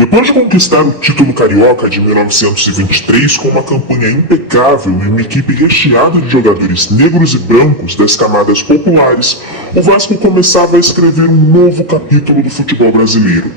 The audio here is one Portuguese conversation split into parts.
Depois de conquistar o título carioca de 1923 com uma campanha impecável e uma equipe recheada de jogadores negros e brancos das camadas populares, o Vasco começava a escrever um novo capítulo do futebol brasileiro.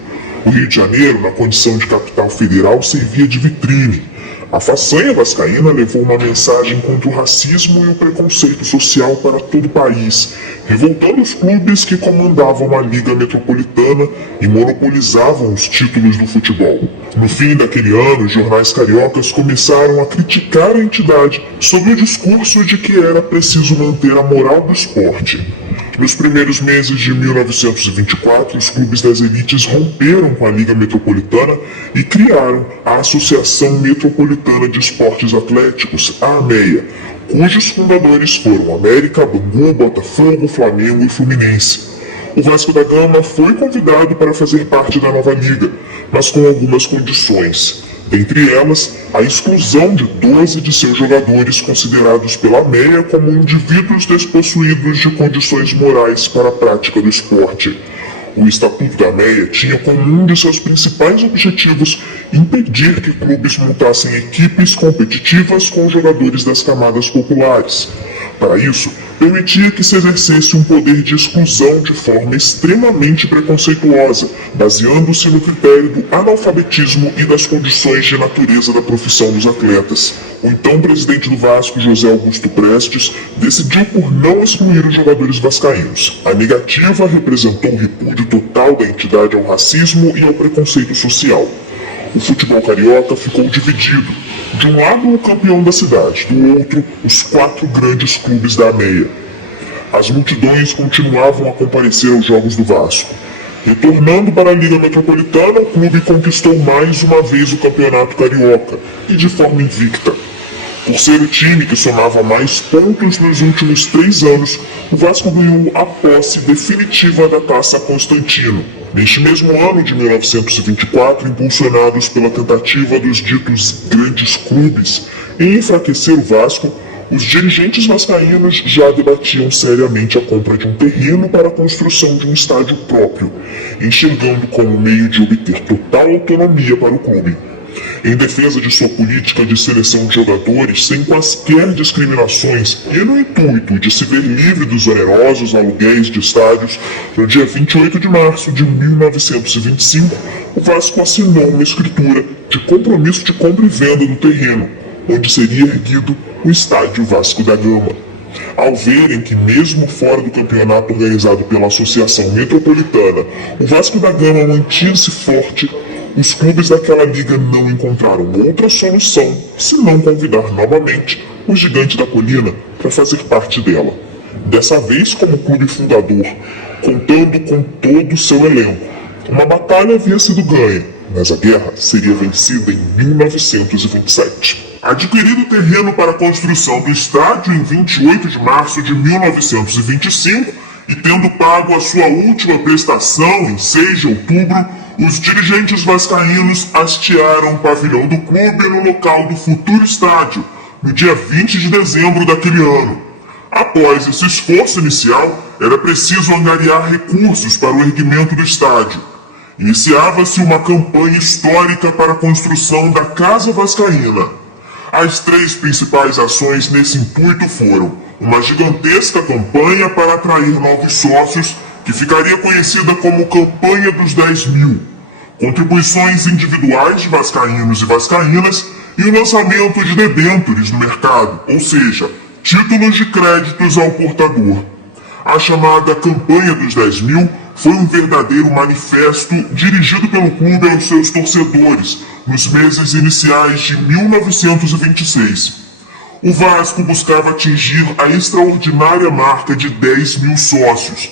O Rio de Janeiro, na condição de capital federal, servia de vitrine. A façanha vascaína levou uma mensagem contra o racismo e o preconceito social para todo o país, revoltando os clubes que comandavam a Liga Metropolitana e monopolizavam os títulos do futebol. No fim daquele ano, os jornais cariocas começaram a criticar a entidade sob o discurso de que era preciso manter a moral do esporte. Nos primeiros meses de 1924, os clubes das elites romperam com a Liga Metropolitana e criaram a Associação Metropolitana de Esportes Atléticos, a AMEA, cujos fundadores foram América, Bangu, Botafogo, Flamengo e Fluminense. O Vasco da Gama foi convidado para fazer parte da nova liga, mas com algumas condições. Dentre elas, a exclusão de 12 de seus jogadores considerados pela MEA como indivíduos despossuídos de condições morais para a prática do esporte. O Estatuto da MEA tinha como um de seus principais objetivos impedir que clubes montassem equipes competitivas com jogadores das camadas populares. Para isso, permitia que se exercesse um poder de exclusão de forma extremamente preconceituosa, baseando-se no critério do analfabetismo e das condições de natureza da profissão dos atletas. O então presidente do Vasco, José Augusto Prestes, decidiu por não excluir os jogadores vascaínos. A negativa representou o repúdio total da entidade ao racismo e ao preconceito social. O futebol carioca ficou dividido. De um lado, o campeão da cidade, do outro, os 4 grandes clubes da AMEA. As multidões continuavam a comparecer aos jogos do Vasco. Retornando para a Liga Metropolitana, o clube conquistou mais uma vez o campeonato carioca, e de forma invicta. Por ser o time que somava mais pontos nos últimos 3 anos, o Vasco ganhou a posse definitiva da Taça Constantino. Neste mesmo ano de 1924, impulsionados pela tentativa dos ditos grandes clubes em enfraquecer o Vasco, os dirigentes vascaínos já debatiam seriamente a compra de um terreno para a construção de um estádio próprio, enxergando como meio de obter total autonomia para o clube. Em defesa de sua política de seleção de jogadores sem quaisquer discriminações e no intuito de se ver livre dos onerosos aluguéis de estádios, no dia 28 de março de 1925, o Vasco assinou uma escritura de compromisso de compra e venda do terreno, onde seria erguido o Estádio Vasco da Gama. Ao verem que, mesmo fora do campeonato organizado pela Associação Metropolitana, o Vasco da Gama mantinha-se forte, os clubes daquela liga não encontraram outra solução senão convidar novamente o Gigante da Colina para fazer parte dela. Dessa vez como clube fundador, contando com todo o seu elenco. Uma batalha havia sido ganha, mas a guerra seria vencida em 1927. Adquirido o terreno para a construção do estádio em 28 de março de 1925 e tendo pago a sua última prestação em 6 de outubro, os dirigentes vascaínos hastearam o pavilhão do clube no local do futuro estádio, no dia 20 de dezembro daquele ano. Após esse esforço inicial, era preciso angariar recursos para o erguimento do estádio. Iniciava-se uma campanha histórica para a construção da Casa Vascaína. As 3 principais ações nesse intuito foram uma gigantesca campanha para atrair novos sócios, que ficaria conhecida como Campanha dos 10 mil, contribuições individuais de vascaínos e vascaínas e o lançamento de debêntures no mercado, ou seja, títulos de créditos ao portador. A chamada Campanha dos 10 mil foi um verdadeiro manifesto dirigido pelo clube aos seus torcedores nos meses iniciais de 1926. O Vasco buscava atingir a extraordinária marca de 10 mil sócios.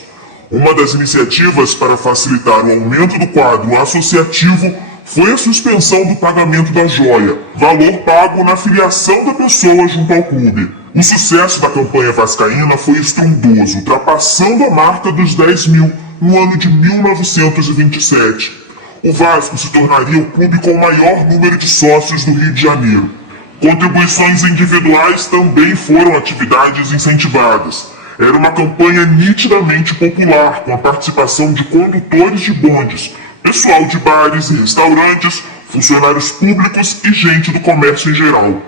Uma das iniciativas para facilitar o aumento do quadro associativo foi a suspensão do pagamento da joia, valor pago na filiação da pessoa junto ao clube. O sucesso da campanha vascaína foi estrondoso, ultrapassando a marca dos 10 mil no ano de 1927. O Vasco se tornaria o clube com o maior número de sócios do Rio de Janeiro. Contribuições individuais também foram atividades incentivadas. Era uma campanha nitidamente popular, com a participação de condutores de bondes, pessoal de bares e restaurantes, funcionários públicos e gente do comércio em geral.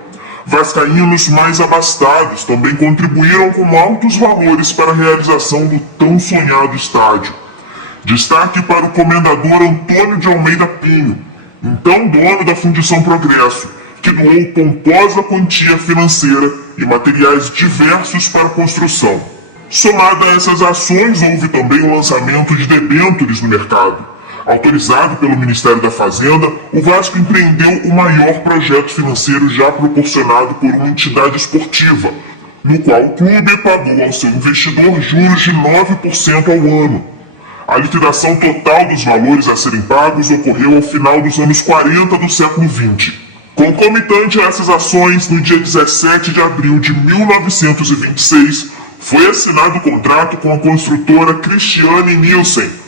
Vascaínos mais abastados também contribuíram com altos valores para a realização do tão sonhado estádio. Destaque para o comendador Antônio de Almeida Pinho, então dono da Fundição Progresso, que doou pomposa quantia financeira e materiais diversos para a construção. Somada a essas ações, houve também o lançamento de debêntures no mercado. Autorizado pelo Ministério da Fazenda, o Vasco empreendeu o maior projeto financeiro já proporcionado por uma entidade esportiva, no qual o clube pagou ao seu investidor juros de 9% ao ano. A liquidação total dos valores a serem pagos ocorreu ao final dos anos 40 do século XX. Concomitante a essas ações, no dia 17 de abril de 1926, foi assinado o contrato com a construtora Christiane Nielsen.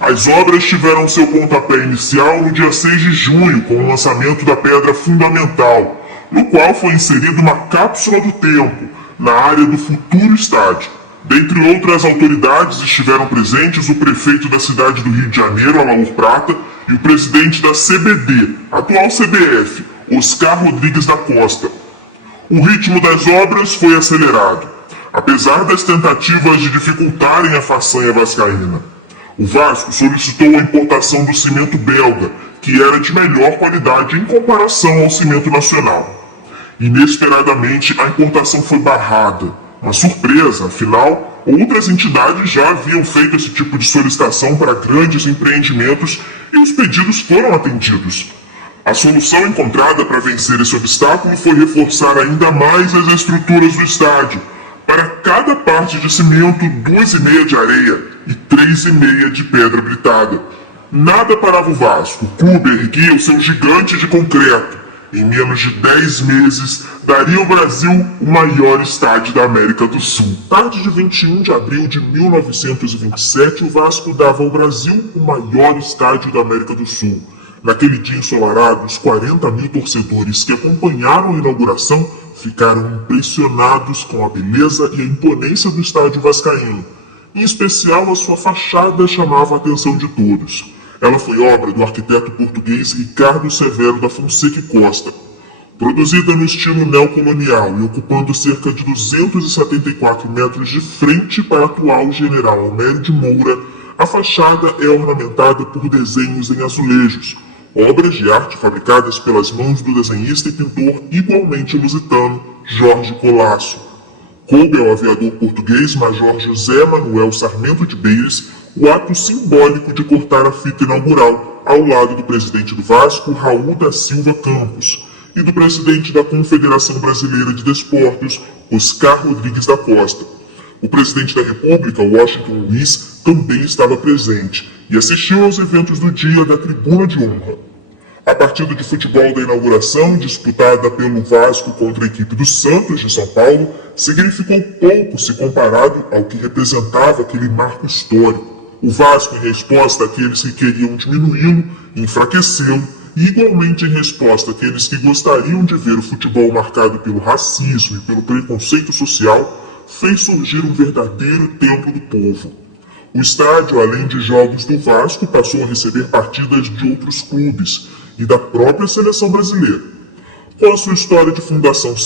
As obras tiveram seu pontapé inicial no dia 6 de junho, com o lançamento da pedra fundamental, no qual foi inserida uma cápsula do tempo, na área do futuro estádio. Dentre outras autoridades estiveram presentes o prefeito da cidade do Rio de Janeiro, Alaor Prata, e o presidente da CBD, atual CBF, Oscar Rodrigues da Costa. O ritmo das obras foi acelerado, apesar das tentativas de dificultarem a façanha vascaína. O Vasco solicitou a importação do cimento belga, que era de melhor qualidade em comparação ao cimento nacional. Inesperadamente, a importação foi barrada. Uma surpresa, afinal, outras entidades já haviam feito esse tipo de solicitação para grandes empreendimentos e os pedidos foram atendidos. A solução encontrada para vencer esse obstáculo foi reforçar ainda mais as estruturas do estádio. Para cada parte de cimento, 2,5 de areia e 3,5 de pedra britada. Nada parava o Vasco. O clube erguia o seu gigante de concreto. Em menos de 10 meses, daria ao Brasil o maior estádio da América do Sul. Tarde de 21 de abril de 1927, o Vasco dava ao Brasil o maior estádio da América do Sul. Naquele dia ensolarado, os 40 mil torcedores que acompanharam a inauguração ficaram impressionados com a beleza e a imponência do estádio vascaíno. Em especial, a sua fachada chamava a atenção de todos. Ela foi obra do arquiteto português Ricardo Severo da Fonseca e Costa. Produzida no estilo neocolonial e ocupando cerca de 274 metros de frente para a atual General Almério de Moura, a fachada é ornamentada por desenhos em azulejos, obras de arte fabricadas pelas mãos do desenhista e pintor igualmente lusitano Jorge Colasso. Coube ao aviador português Major José Manuel Sarmento de Beires o ato simbólico de cortar a fita inaugural ao lado do presidente do Vasco, Raul da Silva Campos, e do presidente da Confederação Brasileira de Desportos, Oscar Rodrigues da Costa. O presidente da República, Washington Luiz, também estava presente e assistiu aos eventos do dia da Tribuna de Honra. A partida de futebol da inauguração, disputada pelo Vasco contra a equipe do Santos de São Paulo, significou pouco se comparado ao que representava aquele marco histórico. O Vasco, em resposta àqueles que queriam diminuí-lo e enfraquecê-lo, e igualmente em resposta àqueles que gostariam de ver o futebol marcado pelo racismo e pelo preconceito social, fez surgir um verdadeiro templo do povo. O estádio, além de jogos do Vasco, passou a receber partidas de outros clubes e da própria seleção brasileira. Com a sua história de fundação